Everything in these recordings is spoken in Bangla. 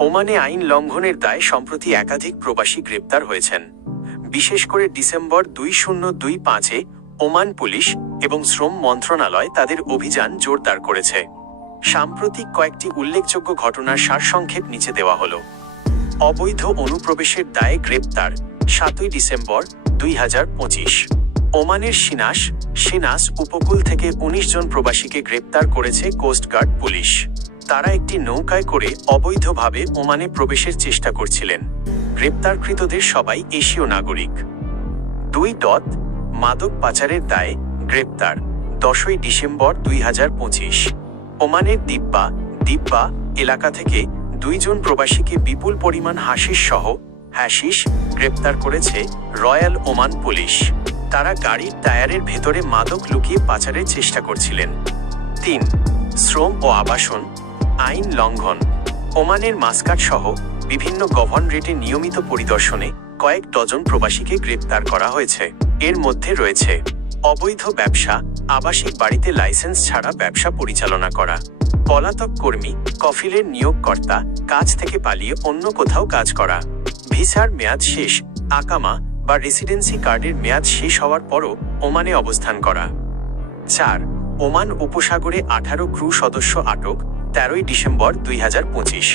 ওমানে আইন লঙ্ঘনের দায়ে সম্প্রতি একাধিক প্রবাসী গ্রেপ্তার হয়েছেন। বিশেষ করে ডিসেম্বর দুই শূন্য দুই পাঁচে ওমান পুলিশ এবং শ্রম মন্ত্রণালয় তাদের অভিযান জোরদার করেছে। সাম্প্রতিক কয়েকটি উল্লেখযোগ্য ঘটনার সারসংক্ষেপ নিচে দেওয়া হল। অবৈধ অনুপ্রবেশের দায়ে গ্রেপ্তার, সাতই ডিসেম্বর দুই হাজার পঁচিশ। ওমানের সিনাস সিনাস উপকূল থেকে উনিশ জন প্রবাসীকে গ্রেপ্তার করেছে কোস্টগার্ড পুলিশ। তারা একটি নৌকায় করে অবৈধভাবে ওমানে প্রবেশের চেষ্টা করছিলেন। গ্রেপ্তারকৃতদের সবাই এশীয় নাগরিক। দুই ডট মাদক পাচারের দায়ে গ্রেপ্তার, দশই ডিসেম্বর দুই হাজার পঁচিশ। ওমানের দিব্যা দিব্যা এলাকা থেকে দুইজন প্রবাসীকে বিপুল পরিমাণ হাসিস সহ হ্যাশিস গ্রেপ্তার করেছে রয়্যাল ওমান পুলিশ। তারা গাড়ির টায়ারের ভেতরে মাদক লুকিয়ে পাচারের চেষ্টা করছিলেন। তিন, শ্রম ও আবাসন আইন লঙ্ঘন। ওমানের মাস্কাট সহ বিভিন্ন গভর্নরেটে নিয়মিত পরিদর্শনে কয়েক ডজন প্রবাসীকে গ্রেপ্তার করা হয়েছে। এর মধ্যে রয়েছে অবৈধ ব্যবসা, আবাসিক বাড়িতে লাইসেন্স ছাড়া ব্যবসা পরিচালনা করা। পলাতক কর্মী কফিলের নিয়োগকর্তা, কাজ থেকে পালিয়ে অন্য কোথাও কাজ করা। ভিসার মেয়াদ শেষ, আকামা বা রেসিডেন্সি কার্ডের মেয়াদ শেষ হওয়ার পরও ওমানে অবস্থান করা। চার, ওমান উপসাগরে আঠারো ক্রু সদস্য আটক তেরোই ডিসেম্বর দুই হাজার পঁচিশ।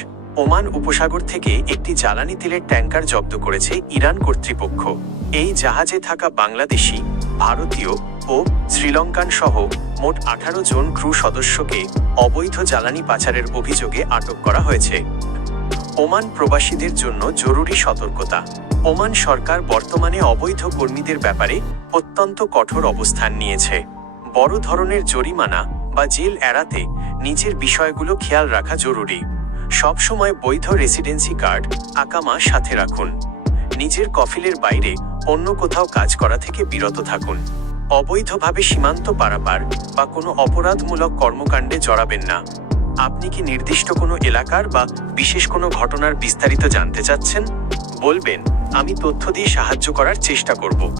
ওমান উপসাগর থেকে একটি জ্বালানি তেলের ট্যাঙ্কার জব্দ করেছে ইরান কর্তৃপক্ষ। এই জাহাজে থাকা বাংলাদেশি, ভারতীয় ও শ্রীলঙ্কান সহ মোট আঠারো জন ক্রু সদস্যকে অবৈধ জ্বালানি পাচারের অভিযোগে আটক করা হয়েছে। ওমান প্রবাসীদের জন্য জরুরি সতর্কতা। ওমান সরকার বর্তমানে অবৈধ কর্মীদের ব্যাপারে অত্যন্ত কঠোর অবস্থান নিয়েছে। বড় ধরনের জরিমানা বা জেল এড়াতে নিচের বিষয়গুলো খেয়াল রাখা জরুরি। সবসময় বৈধ রেসিডেন্সি কার্ড আকামা সাথে রাখুন। নিজের কফিলের বাইরে অন্য কোথাও কাজ করা থেকে বিরত থাকুন। অবৈধভাবে সীমান্ত পারাপার বা কোনো অপরাধমূলক কর্মকাণ্ডে জড়াবেন না। আপনি কি নির্দিষ্ট কোনো এলাকার বা বিশেষ কোনো ঘটনার বিস্তারিত জানতে চাচ্ছেন? বলবেন, আমি তথ্য দিয়ে সাহায্য করার চেষ্টা করব।